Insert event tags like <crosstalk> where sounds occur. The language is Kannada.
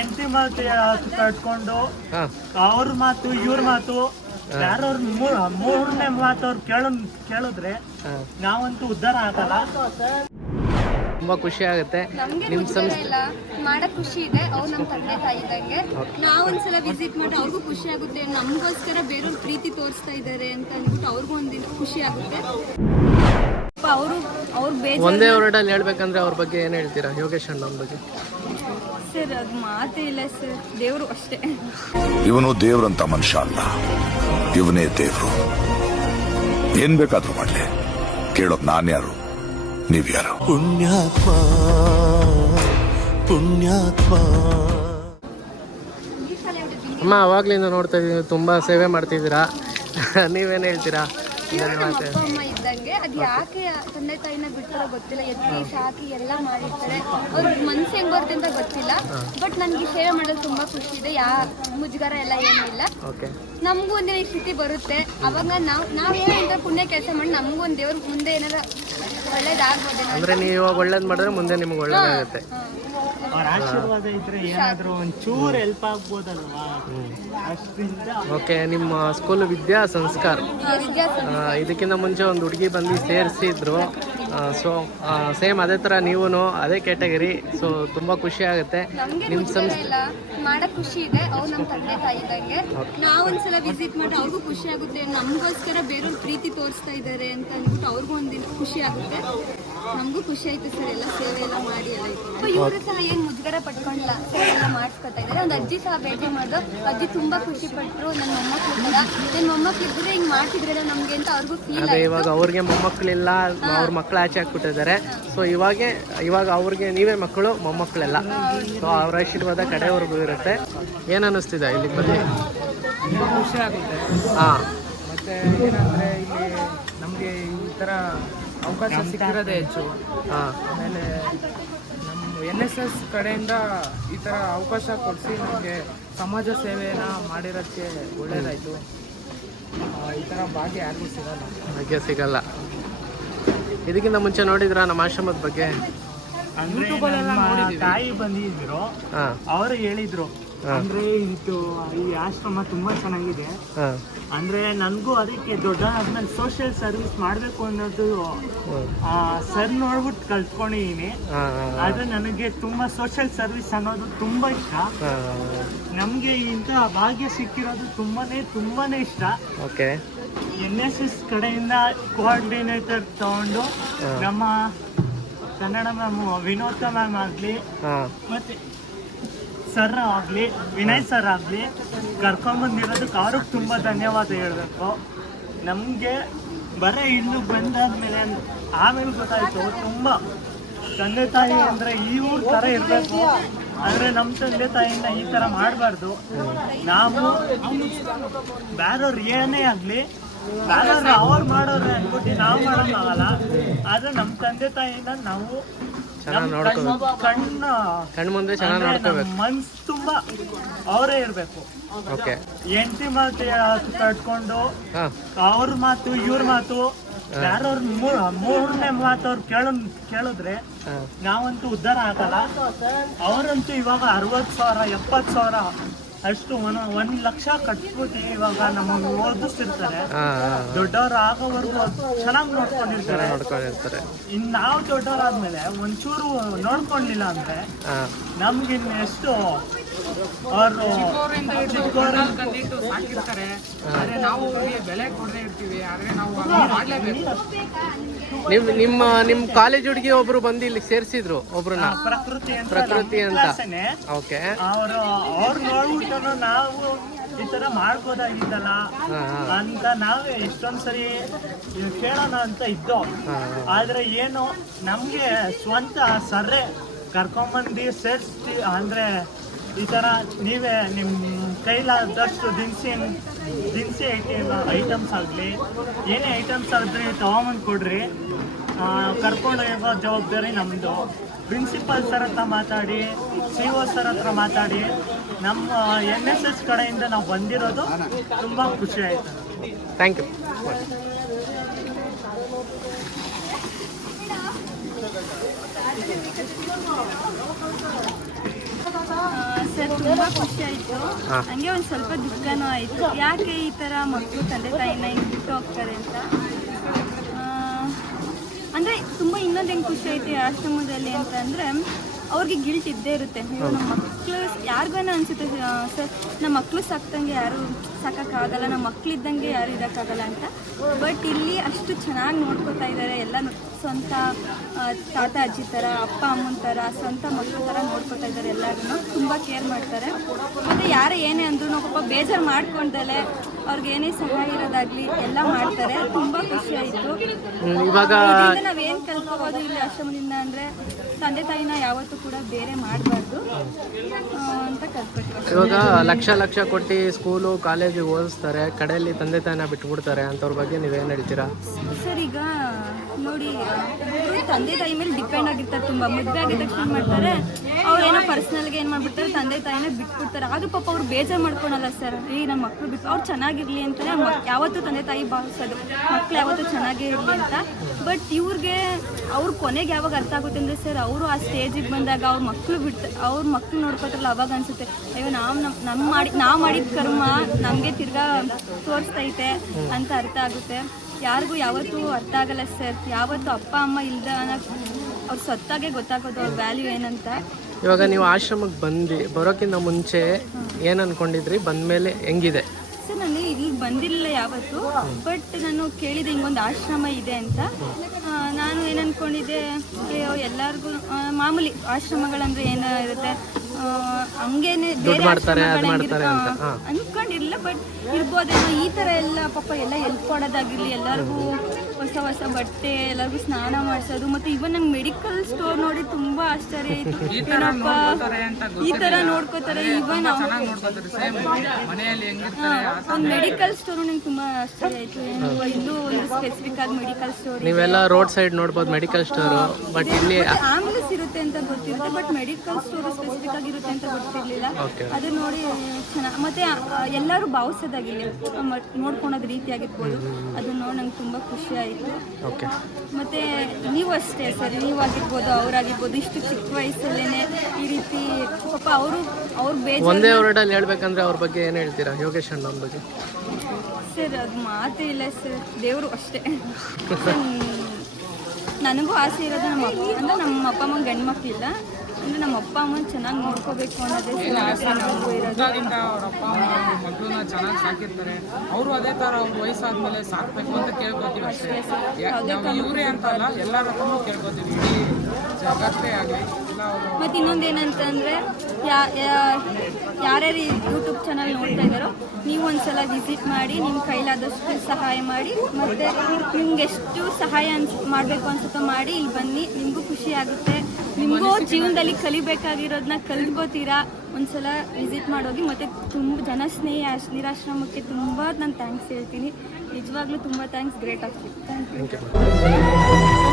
ಎಂಟಿ ಮಾತು ಕಟ್ಕೊಂಡು ಅವ್ರ ಮಾತು ಇವ್ರ ಮಾತು ಯಾರವ್ರ ಮೂರನೇ ಮಾತು ಅವ್ರು ಕೇಳ ಕೇಳಿದ್ರೆ ನಾವಂತೂ ಉದ್ಧಾರ ಆಗಲ್ಲ. ತುಂಬಾ ಖುಷಿ ಆಗುತ್ತೆ. ನಿಮ್ ನಿಮ್ಮ ಸಂಸ್ಥೆ ಮಾಡಕ್ ಖುಷಿ ಇದೆ. ಅವ್ರು ನಮ್ಮ ತಂದೆ ತಾಯಿ ಇದ್ದಂಗೆ. ನಾವೊಂದ್ಸಲ ವಿಸಿಟ್ ಮಾಡಿ ಅವ್ರಿಗೂ ಖುಷಿ ಆಗುತ್ತೆ. ನಮಗೋಸ್ಕರ ಬೇರೆಯವ್ರ ಪ್ರೀತಿ ತೋರಿಸ್ತಾ ಇದ್ದಾರೆ ಅಂತ ಅಂದ್ಬಿಟ್ಟು ಅವ್ರಿಗೂ ಒಂದಿನ ಖುಷಿ ಆಗುತ್ತೆ. ಅವರು ಅವ್ರು ಬೇಜಾರು ಒಂದೇ ವರ್ಡಲ್ಲಿ ಹೇಳ್ಬೇಕಂದ್ರೆ ಅವ್ರ ಬಗ್ಗೆ ಏನ್ ಹೇಳ್ತೀರಾ? ಯೋಗೇಶ್ ಅಣ್ಣ ಬಗ್ಗೆ. ಸರ್ ಅದು ಮಾತೇ ಇಲ್ಲ ಸರ್. ದೇವರು ಅಷ್ಟೇ. ಇವನು ದೇವ್ರಂತ ಮನುಷ್ಯ ಅಲ್ಲ. ಇವನೇ ದೇವ್ರು. ಏನ್ ಬೇಕಾದ್ರೂ ಮಾಡ್ಲಿ. ಯಾರು? ನಾನ್ಯಾರು ನೀವ್ಯಾರು ಪುಣ್ಯಾತ್ಮ ಪುಣ್ಯಾತ್ಮ. ಅಮ್ಮ ಅವಾಗ್ಲಿಂದ ನೋಡ್ತಾ ಇದ್ದೀನಿ ತುಂಬಾ ಸೇವೆ ಮಾಡ್ತಿದ್ದೀರಾ. <laughs> ನೀವೇನು ಹೇಳ್ತೀರಾ? ಇವ್ರು ಅದು ಯಾಕೆ ತಂದೆ ತಾಯಿನ ಬಿಡ್ತಾರೋ ಗೊತ್ತಿಲ್ಲ. ಎತ್ತಿ ಸಾಕಿ ಎಲ್ಲ ಮಾಡಿರ್ತಾರೆ. ಅವ್ರ ಮನ್ಸು ಹೆಂಗ್ ಬರುತ್ತೆ ಅಂತ ಗೊತ್ತಿಲ್ಲ. ಬಟ್ ನನಗೆ ಸೇವೆ ಮಾಡೋದು ತುಂಬಾ ಖುಷಿ ಇದೆ. ಯಾ ಮುಜುಗರ ಎಲ್ಲ ಏನೂ ಇಲ್ಲ. ಓಕೆ ನಮಗೂ ಒಂದಿನ ಈ ಸ್ಥಿತಿ ಬರುತ್ತೆ. ಅವಾಗ ನಾವು ನಾವೇನೋ ಇಂಥ ಪುಣ್ಯ ಕೆಲಸ ಮಾಡಿ ನಮಗೂ ಒಂದು ದೇವ್ರ ಮುಂದೆ ಏನಾರ ಒಳ್ಳೇದಾಗ್ಬೋದೇನೋ ಅಂದ್ರೆ ನೀವು ಒಳ್ಳೇದು ಮಾಡಿದ್ರೆ ಮುಂದೆ ನಿಮ್ಗೆ ಒಳ್ಳೇದಾಗುತ್ತೆ. ಅವ್ರ ಆಶೀರ್ವಾದ ಇದ್ರೆ ಏನಾದ್ರೂ ಒಂಚೂರು ಹೆಲ್ಪ್ ಆಗ್ಬೋದಲ್ವಾ? ಓಕೆ ನಿಮ್ಮ ಸ್ಕೂಲ್ ವಿದ್ಯಾ ಸಂಸ್ಕಾರ. ಇದಕ್ಕಿಂತ ಮುಂಚೆ ಒಂದು ಹುಡುಗಿ ಬಂದು ಸೇರಿಸಿದ್ರು. ಸೊ ಸೇಮ್ ಅದೇ ಥರ ನೀವು ಅದೇ ಕ್ಯಾಟಗರಿ ಸೊ ತುಂಬ ಖುಷಿ ಆಗುತ್ತೆ. ನಿಮ್ಮ ಸಂಸ್ಥೆ ಮಾಡಕ್ ಖುಷಿ ಇದೆ ಅವ್ರು ನಮ್ಮ ತಂದೆ ತಾಯಿ ಇದ್ದಂಗೆ. ನಾವೊಂದ್ಸಲ ವಿಸಿಟ್ ಮಾಡಿ ಅವ್ರಿಗೂ ಖುಷಿ ಆಗುತ್ತೆ ನಮಗೋಸ್ಕರ ಬೇರೆಯವ್ರ ಪ್ರೀತಿ ತೋರಿಸ್ತಾ ಇದ್ದಾರೆ ಅಂತ ಅಂದ್ಬಿಟ್ಟು ಅವ್ರಿಗೂ ಒಂದಿನ ಖುಷಿ ಆಗುತ್ತೆ. ನಮಗೂ ಖುಷಿ ಆಯ್ತು ಸರ್ ಎಲ್ಲ ಸೇವೆ ಎಲ್ಲ ಮಾಡಿ ಎಲ್ಲ ಇವರು ಸಹ ಏನ್ ಮುಜುಗರ ಪಟ್ಕೊಂಡಿಲ್ಲ ಸೇವೆ ಎಲ್ಲ ಮಾಡಿಸ್ಕೊತಾ ಇದ್ದಾರೆ. ಒಂದು ಅಜ್ಜಿ ಸಹ ಭೇಟಿ ಮಾಡಿದ್ರು ಅಜ್ಜಿ ತುಂಬಾ ಖುಷಿ ಪಟ್ರು ನನ್ನ ಮೊಮ್ಮಕ್ಳು ಕೂಡ. ನನ್ನ ಮೊಮ್ಮಕ್ಳು ಇದ್ರೆ ಹಿಂಗ್ ನಮಗೆ ಅಂತ ಅವ್ರಿಗೂ ಫೀಲ್ ಇವಾಗ ಅವ್ರಿಗೆ ಮೊಮ್ಮಕ್ಕಳಿಲ್ಲ ಅವ್ರ ಮಕ್ಕಳು ಆಚೆ ಹಾಕ್ಬಿಟ್ಟಿದ್ದಾರೆ. ಸೊ ಇವಾಗೆ ಇವಾಗ ಅವ್ರಿಗೆ ನೀವೇ ಮಕ್ಕಳು ಮೊಮ್ಮಕ್ಕಳೆಲ್ಲ. ಸೊ ಅವ್ರ ಆಶೀರ್ವಾದ ಕಡೆವರೆಗೂ ಇರುತ್ತೆ. ಏನು ಅನ್ನಿಸ್ತಿದೆ ಇಲ್ಲಿ ಬಂದು ಖುಷಿ ಆಗುತ್ತೆ. ಹಾಂ. ಮತ್ತು ಏನಂದರೆ ಇಲ್ಲಿ ನಮಗೆ ಈ ಥರ ಅವಕಾಶ ಸಿಕ್ಕಿರೋದೇ ಹೆಚ್ಚು. ಹಾಂ. ಆಮೇಲೆ ನಮ್ಮ ಎನ್ ಎಸ್ ಎಸ್ ಕಡೆಯಿಂದ ಈ ಥರ ಅವಕಾಶ ಕೊಡಿಸಿ ನಮಗೆ ಸಮಾಜ ಸೇವೆನ ಮಾಡಿರೋಕ್ಕೆ ಒಳ್ಳೆಯದಾಯಿತು ಈ ಥರ ಭಾಗ್ಯ ಯಾರಿಗೂ ಸಿಗಲ್ಲ. ಭಾಗ್ಯ ಸಿಗಲ್ಲ. ಇದಕ್ಕಿಂತ ಮುಂಚೆ ನೋಡಿದ್ರ ನಮ್ಮ ಆಶ್ರಮದ ಬಗ್ಗೆ. ತಾಯಿ ಬಂದಿದ್ರು. ಅವರು ಹೇಳಿದ್ರು. ಅಂದ್ರೆ ಇದು ಈ ಆಶ್ರಮ ತುಂಬಾ ಚೆನ್ನಾಗಿದೆ. ಅಂದ್ರೆ ನನ್ಗೂ ಅದಕ್ಕೆ ದೊಡ್ಡ ಆದ್ಮೇಲೆ ಸೋಷಿಯಲ್ ಸರ್ವಿಸ್ ಮಾಡ್ಬೇಕು ಅನ್ನೋದು ಆ, ಸರ್ ನೋಡ್ಬಿಟ್ಟು ಕಲ್ತ್ಕೊಂಡಿದೀನಿ ಆದ್ರೆ ನನಗೆ ತುಂಬಾ ಸೋಷಿಯಲ್ ಸರ್ವಿಸ್ ಅನ್ನೋದು ತುಂಬಾ ಇಷ್ಟ. ನಮ್ಗೆ ಇಂತಹ ಭಾಗ್ಯ ಸಿಕ್ಕಿರೋದು ತುಂಬಾನೇ ತುಂಬಾನೇ ಇಷ್ಟ. ಓಕೆ ಎನ್ ಎಸ್ ಎಸ್ ಕಡೆಯಿಂದ ಕೋಆರ್ಡಿನೇಟರ್ ತಗೊಂಡು ನಮ್ಮ ಕನ್ನಡ ಮ್ಯಾಮ್ ವಿನೋದ ಮ್ಯಾಮ್ ಆಗಲಿ ಮತ್ತೆ ಸರ್ ಆಗಲಿ ವಿನಯ್ ಸರ್ ಆಗಲಿ ಕರ್ಕೊಂಬಂದಿರೋದಕ್ಕೆ ಅವ್ರಿಗೆ ತುಂಬ ಧನ್ಯವಾದ ಹೇಳಬೇಕು. ನಮಗೆ ಬರೀ ಬಂದಾದ ಬಂದಾದ್ಮೇಲೆ ಆಮೇಲೆ ಗೊತ್ತಾಯ್ತು ತುಂಬ ತಂದೆ ತಾಯಿ ಅಂದರೆ ಈ ಊರ ಥರ ಇರಬೇಕು ಆದರೆ ನಮ್ಮ ತಂದೆ ತಾಯಿಯಿಂದ ಈ ಥರ ಮಾಡಬಾರ್ದು. ನಾವು ಬೇರೆಯವ್ರು ಏನೇ ಆಗಲಿ ಅವ್ರು ಮಾಡೋರು ಅನ್ಬಿಟ್ಟು ನಾವು ಮಾಡೋಕ್ಕಾಗಲ್ಲ ಆದ್ರೆ ನಮ್ಮ ತಂದೆ ತಾಯಿನ ನಾವು ಕಣ್ಣ ಕಣ್ಣು ಮುಂದೆ ಚೆನ್ನಾಗಿ ನೋಡ್ಕೋಬೇಕು. ಮನ್ಸ್ ತುಂಬಾ ಅವರೇ ಇರ್ಬೇಕು. ಓಕೆ. ಎಂಟಿ ಮಾತು ಕಟ್ಕೊಂಡು ಅವ್ರ ಮಾತು ಇವ್ರ ಮಾತು ಯಾರವ್ರ ಮೂರನೇ ಮಾತು ಅವ್ರು ಕೇಳ ಕೇಳಿದ್ರೆ ನಾವಂತೂ ಉದ್ಧಾರ ಆಗಲ್ಲ. ಅವರಂತೂ ಇವಾಗ ಅರವತ್ ಸಾವಿರ ಎಪ್ಪತ್ತು ಸಾವಿರ ಅಷ್ಟು ಒಂದ್ ಲಕ್ಷ ಕಟ್ಬಿಟ್ಟು ಇವಾಗ ನಮ್ಮ ಓದಿಸ್ತಿರ್ತಾರೆ. ದೊಡ್ಡವ್ರ ಆಗೋವರೆಗೂ ಚೆನ್ನಾಗಿ ನೋಡ್ಕೊಂಡಿರ್ತಾರೆ. ನೋಡ್ಕೊಂಡಿರ್ತಾರೆ. ಇನ್ ನಾವು ದೊಡ್ಡವರಾದ್ಮೇಲೆ ಒಂಚೂರು ನೋಡ್ಕೊಂಡಿಲ್ಲ ಅಂದ್ರೆ ನಮ್ಗಿನ್ ನಮ್ಗೆ ಎಷ್ಟು ತಂದಿಟ್ಟು ಸಾಕಿರ್ತಾರೆ. ಆದರೆ ನಾವು ಅವ್ರಿಗೆ ಬೆಲೆ ಕೊಡದೆ ಇರ್ತೀವಿ. ಆದರೆ ನಾವು ಮಾಡಲೇಬೇಕು. ನಿಮ್ಮ ನಿಮ್ಮ ನಿಮ್ಮ ಕಾಲೇಜ್ ಹುಡುಗಿ ಒಬ್ರು ಬಂದು ಇಲ್ಲಿ ಸೇರಿಸಿದ್ರು ಒಬ್ರನ್ನ? ಪ್ರಕೃತಿ ಅಂತ ಪ್ರಕೃತಿ ಅಂತ. ಓಕೆ. ಅವರು ಅವ್ರು ನೋಡ್ಬಿಟ್ಟು ನಾವು ಈ ತರ ಮಾಡ್ಬೋದಾಗಿತ್ತಲ್ಲ ಅಂತ ನಾವೇ ಎಷ್ಟೊಂದ್ಸರಿ ಇದು ಕೇಳೋಣ ಅಂತ ಇದ್ದೋ. ಆದ್ರೆ ಏನು ನಮ್ಗೆ ಸ್ವಂತ ಸರ್ರೆ ಕರ್ಕೊಂಬಂದು ಸೇರಿಸ್ತಿ ಅಂದ್ರೆ ಈ ತರ ನೀವೇ ನಿಮ್ಮ ಕೈಲಾದಷ್ಟು ದಿನಸಿ ದಿನಸಿ ಐಟಮ್ ಐಟಮ್ಸ್ ಆಗಲಿ ಏನೇ ಐಟಮ್ಸ್ ಆದ್ರೆ ತಗೊಂಬಂದು ಕೊಡ್ರಿ. ಆ, ಕರ್ಕೊಂಡು ಹೋಗೋ ಜವಾಬ್ದಾರಿ ನಮ್ಮದು ಪ್ರಿನ್ಸಿಪಾಲ್ ಸರ್ ಹತ್ರ ಮಾತಾಡಿ ಸಿ ಒ ಸರ್ ಹತ್ರ ಮಾತಾಡಿ ನಮ್ಮ ಎನ್ ಎಸ್ ಎಸ್ ಕಡೆಯಿಂದ ನಾವು ಬಂದಿರೋದು ತುಂಬ ಖುಷಿ ಆಯಿತು. ಥ್ಯಾಂಕ್ ಯು ಸರ್ ತುಂಬಾ ಖುಷಿ ಆಯ್ತು. ಹಂಗೆ ಒಂದ್ ಸ್ವಲ್ಪ ದುಃಖನೂ ಆಯ್ತು. ಯಾಕೆ ಈ ತರ ಮಕ್ಕಳು ತಂದೆ ತಾಯಿನ ಹಿಂಗ್ ಬಿಟ್ಟು ಹೋಗ್ತಾರೆ ಅಂತ? ಅಂದ್ರೆ ತುಂಬಾ ಇನ್ನೊಂದ್ ಹೆಂಗ್ ಖುಷಿ ಆಯ್ತು ಆಶ್ರಮದಲ್ಲಿ ಅಂತ ಅಂದ್ರೆ ಅವ್ರಿಗೆ ಗಿಲ್ಟ್ ಇದ್ದೇ ಇರುತ್ತೆ. ಅಯ್ಯೋ ನಮ್ಮ ಮಕ್ಕಳು ಯಾರಿಗಾನ ಅನ್ಸುತ್ತೆ. ಸರ್ ನಮ್ಮ ಮಕ್ಕಳು ಸಾಕ್ದಂಗೆ ಯಾರು ಸಾಕೋಕ್ಕಾಗಲ್ಲ. ನಮ್ಮ ಮಕ್ಕಳಿದ್ದಂಗೆ ಯಾರು ಇರೋಕ್ಕಾಗಲ್ಲ ಅಂತ. ಬಟ್ ಇಲ್ಲಿ ಅಷ್ಟು ಚೆನ್ನಾಗಿ ನೋಡ್ಕೊತಾ ಇದ್ದಾರೆ ಎಲ್ಲ ಸ್ವಂತ ತಾತ ಅಜ್ಜಿ ಥರ ಅಪ್ಪ ಅಮ್ಮನ ಥರ ಸ್ವಂತ ಮಕ್ಕಳ ಥರ ನೋಡ್ಕೊತಾ ಇದ್ದಾರೆ ಎಲ್ಲರೂ ತುಂಬ ಕೇರ್ ಮಾಡ್ತಾರೆ. ಮತ್ತು ಯಾರು ಏನೇ ಅಂದ್ರೂ ಪಾಪ ಬೇಜಾರು ಮಾಡ್ಕೊಂಡಲೆ ಅವ್ರಿಗೆ ಏನೇ ಸಹಾಯ ಇರೋದಾಗ್ಲಿ ಎಲ್ಲ ಮಾಡ್ತಾರೆ. ತುಂಬ ಖುಷಿ ಆಯಿತು. ಇವಾಗ ನಾವೇನು ಕಲ್ತ್ಕೋಬೋದು ಇಲ್ಲಿ ಆಶ್ರಮದಿಂದ ಅಂದರೆ ತಂದೆ ತಾಯಿನ ಯಾವತ್ತೂ ಕೂಡ ಬೇರೆ ಮಾಡಬಾರ್ದು. ಅಂತ ಕಲ್ತ್ಕೊತೀವಿ. ಇವಾಗ ಲಕ್ಷ ಲಕ್ಷ ಕೊಟ್ಟು ಸ್ಕೂಲು ಕಾಲೇಜಿಗೆ ಓದಿಸ್ತಾರೆ. ಕಡೆಯಲ್ಲಿ ತಂದೆ ತಾಯಿನ ಬಿಟ್ಬಿಡ್ತಾರೆ. ಅಂಥವ್ರ ಬಗ್ಗೆ ನೀವೇನು ಹೇಳ್ತೀರಾ? ಈಗ ನೋಡಿ ತಂದೆ ತಾಯಿ ಮೇಲೆ ಡಿಪೆಂಡ್ ಆಗಿರ್ತಾರೆ ತುಂಬ. ಮದುವೆ ಆಗಿದ ತಕ್ಷಣ ಮಾಡ್ತಾರೆ. ಅವ್ರು ಏನೋ ಪರ್ಸ್ನಲ್ಗೆ ಏನು ಮಾಡ್ಬಿಡ್ತಾರೆ, ತಂದೆ ತಾಯಿನ ಬಿಟ್ಬಿಡ್ತಾರೆ. ಆಗ ಪಾಪ ಅವ್ರು ಬೇಜಾರು ಮಾಡ್ಕೊಳಲ್ಲ ಸರ್. ಈ ನಮ್ಮ ಮಕ್ಕಳು ಬಿಟ್ಟು, ಅವ್ರು ಚೆನ್ನಾಗಿರಲಿ ಅಂತಾನೆ ಯಾವತ್ತು ತಂದೆ ತಾಯಿ ಭಾವಿಸೋದು. ಮಕ್ಳು ಯಾವತ್ತೂ ಚೆನ್ನಾಗೇ ಇರಲಿ ಅಂತ. ಬಟ್ ಇವ್ರಿಗೆ, ಅವ್ರ ಕೊನೆಗೆ ಯಾವಾಗ ಅರ್ಥ ಆಗುತ್ತೆ ಅಂದರೆ ಸರ್, ಅವರು ಆ ಸ್ಟೇಜಿಗೆ ಬಂದಾಗ ಅವ್ರ ಮಕ್ಕಳು ಬಿಟ್ಟು ಅವ್ರ ಮಕ್ಕಳು ನೋಡ್ಕೊತಾರಲ್ಲ, ಅವಾಗ ಅನ್ಸುತ್ತೆ, ಅಯ್ಯೋ, ನಾವು ನಮ್ಮ ನಮ್ಮ ಮಾಡಿ, ನಾವು ಮಾಡಿದ ಕರ್ಮ ನಮಗೆ ತಿರ್ಗಾ ತೋರಿಸ್ತೈತೆ ಅಂತ ಅರ್ಥ ಆಗುತ್ತೆ. ಯಾರಿಗೂ ಯಾವತ್ತೂ ಅರ್ಥ ಆಗಲ್ಲ ಸರ್. ಯಾವತ್ತೂ ಅಪ್ಪ ಅಮ್ಮ ಇಲ್ದ ಅವ್ರು ಸತ್ತಾಗೆ ಗೊತ್ತಾಗೋದು ಅವ್ರ ವ್ಯಾಲ್ಯೂ ಏನಂತ. ಇವಾಗ ನೀವು ಆಶ್ರಮಕ್ಕೆ ಬಂದು ಬರೋಕ್ಕಿಂತ ಮುಂಚೆ ಏನು ಅನ್ಕೊಂಡಿದ್ರಿ? ಬಂದಮೇಲೆ ಹೆಂಗಿದೆ? ಸರ್ ನಾನು ಇಲ್ಲಿ ಬಂದಿರಲಿಲ್ಲ ಯಾವತ್ತು ಬಟ್ ನಾನು ಕೇಳಿದೆ ಹಿಂಗೊಂದು ಆಶ್ರಮ ಇದೆ ಅಂತ. ನಾನು ಏನು ಅನ್ಕೊಂಡಿದ್ದೆ ಎಲ್ಲರಿಗೂ ಮಾಮೂಲಿ ಆಶ್ರಮಗಳಂದ್ರೆ ಏನು ಇರುತ್ತೆ? ಬೇರೆ ಮಾಡ್ತಾರೆ, ಅದ್ ಮಾಡ್ತಾರೆ ಅಂತ, ಅನ್ಕೊಂಡಿರ್ಲಿಲ್ಲ ಬಟ್ ಇರ್ಬೋದೇನೋ ಈ ತರ ಎಲ್ಲ ಪಾಪ ಎಲ್ಲ ಎಲ್ಪ್ ಮಾಡೋದಾಗಿರ್ಲಿ ಎಲ್ಲರಿಗೂ ಹೊಸ ಹೊಸ ಬಟ್ಟೆ ಎಲ್ಲರಿಗೂ ಸ್ನಾನ ಮಾಡಿಸೋದು ಮತ್ತೆ ಇವನ್ ನಂಗೆ ಮೆಡಿಕಲ್ ಸ್ಟೋರ್ ನೋಡಿ ತುಂಬಾ ಆಶ್ಚರ್ಯ ಆಯ್ತು. ಈ ತರ ನೋಡ್ಕೋತಾರೆ ಇವನ್ ಚೆನ್ನಾಗಿ ನೋಡ್ಕೊತಾರೆ ಸೇಮ್ ಮನೆಯಲ್ಲಿ ಹೆಂಗಿರ್ತಾರೆ ಒಂದು ಮೆಡಿಕಲ್ ಸ್ಟೋರ್ ನಂಗೆ ತುಂಬಾ ಆಶ್ಚರ್ಯ ಆಯ್ತು. ಇದು ಒಂದು ಸ್ಪೆಸಿಫಿಕ್ ಆಗಿ ಮೆಡಿಕಲ್ ಸ್ಟೋರ್ ನೀವೆಲ್ಲ ರೋಡ್ ಸೈಡ್ ನೋಡ್ಬೋದು ಮೆಡಿಕಲ್ ಸ್ಟೋರ್ ಬಟ್ ಇಲ್ಲಿ ಆಂಬುಲೆನ್ಸ್ ಇರುತ್ತೆ ಅಂತ ಗೊತ್ತಿತ್ತು ಬಟ್ ಮೆಡಿಕಲ್ ಸ್ಟೋರ್ ಸ್ಪೆಸಿಫಿಕ್ ಆಗಿರುತ್ತೆ ಅಂತ ಗೊತ್ತಿರ್ಲಿಲ್ಲ. ಅದು ನೋಡಿ ಚೆನ್ನಾಗಿ ಮತ್ತೆ ಎಲ್ಲರೂ ಭಾವಿಸೋದಾಗಿಲ್ಲ ನೋಡ್ಕೊಳೋದ್ ರೀತಿ ಆಗಿರ್ಬೋದು ಅದನ್ನ ನೋಡಿ ನಂಗೆ ತುಂಬಾ ಖುಷಿ ಆಯಿತು. ಓಕೆ ಮತ್ತೆ ನೀವು ಅಷ್ಟೇ ಸರ್ ನೀವಾಗಿರ್ಬೋದು ಅವರಾಗಿರ್ಬೋದು ಇಷ್ಟು ಚಿಕ್ಕ ವಯಸ್ಸಲ್ಲೇನೆ ಈ ರೀತಿ ಪಾಪ ಅವರು ಅವ್ರ ಬೇಜಾರು ಒಂದೇ ವರ್ಡಲ್ಲಿ ಹೇಳ್ಬೇಕಂದ್ರೆ ಅವ್ರ ಬಗ್ಗೆ ಏನು ಹೇಳ್ತೀರಾ? ಯೋಗೇಶ್ ಅಣ್ಣನ ಬಗ್ಗೆ. ಸರ್ ಅದು ಮಾತೇ ಇಲ್ಲ ಸರ್. ದೇವರು ಅಷ್ಟೇ. ನನಗೂ ಆಸೆ ಇರೋದು ನಮ್ಮ ಅಪ್ಪ ಅಂದ್ರೆ ನಮ್ಮ ಅಪ್ಪ ಅಮ್ಮ ಗಂಡು ಮಕ್ಕಳಿಲ್ಲ ಅಂದರೆ ನಮ್ಮ ಅಪ್ಪ ಅಮ್ಮನ ಚೆನ್ನಾಗಿ ನೋಡ್ಕೋಬೇಕು ಅನ್ನೋದೇ ಆಸೆ ನಮಗೂ ಇರೋದು. ಹುಟ್ಟಾಗಿಂದ ಅವ್ರ ಅಪ್ಪ ಅಮ್ಮ ಮಕ್ಕಳನ್ನ ಚೆನ್ನಾಗಿ ಸಾಕಿರ್ತಾರೆ. ಅವರು ಅದೇ ಥರ ಅವ್ರ ವಯಸ್ಸಾದ್ಮೇಲೆ ಸಾಕ್ಬೇಕು ಅಂತ ಕೇಳ್ಕೊತೀವಿ ಅಷ್ಟೇ. ಯಾ- ನಾವು ಇವರೇ ಅಂತ ಅಲ್ಲ ಎಲ್ಲರ ಹತ್ರನೂ ಕೇಳ್ಕೊತೀವಿ. ಇಡೀ ಜಗತ್ತೇ ಆಗಲಿ. ಎಲ್ಲ ಅವರು ಮತ್ತು ಇನ್ನೊಂದು ಏನಂತಂದರೆ ಯಾರ್ಯಾರು ಯೂಟ್ಯೂಬ್ ಚಾನಲ್ ನೋಡ್ತಾ ಇದ್ದಾರೋ ನೀವು ಒಂದ್ಸಲ ವಿಸಿಟ್ ಮಾಡಿ ನಿಮ್ಮ ಕೈಲಾದಷ್ಟು ಸಹಾಯ ಮಾಡಿ ಮತ್ತು ನಿಮ್ಗೆ ಎಷ್ಟು ಸಹಾಯ ಅನ್ಸ್ ಮಾಡಬೇಕು ಅನ್ಸುತ್ತೋ ಮಾಡಿ ಇಲ್ಲಿ ಬನ್ನಿ. ನಿಮಗೂ ಖುಷಿ ಆಗುತ್ತೆ. ನಿಮಗೂ ಜೀವನದಲ್ಲಿ ಕಲಿಬೇಕಾಗಿರೋದನ್ನ ಕಲ್ತ್ಕೋತೀರಾ? ಒಂದ್ಸಲ ವಿಸಿಟ್ ಮಾಡೋಗಿ, ಮತ್ತು ತುಂಬ ಜನ ಸ್ನೇಹ, ನಿರಾಶ್ರಮಕ್ಕೆ ತುಂಬ ನಾನು ಥ್ಯಾಂಕ್ಸ್ ಹೇಳ್ತೀನಿ. ನಿಜವಾಗ್ಲೂ ತುಂಬ ಥ್ಯಾಂಕ್ಸ್ ಗ್ರೇಟ್ ಆಗ್ತಿತ್ತು. Thank you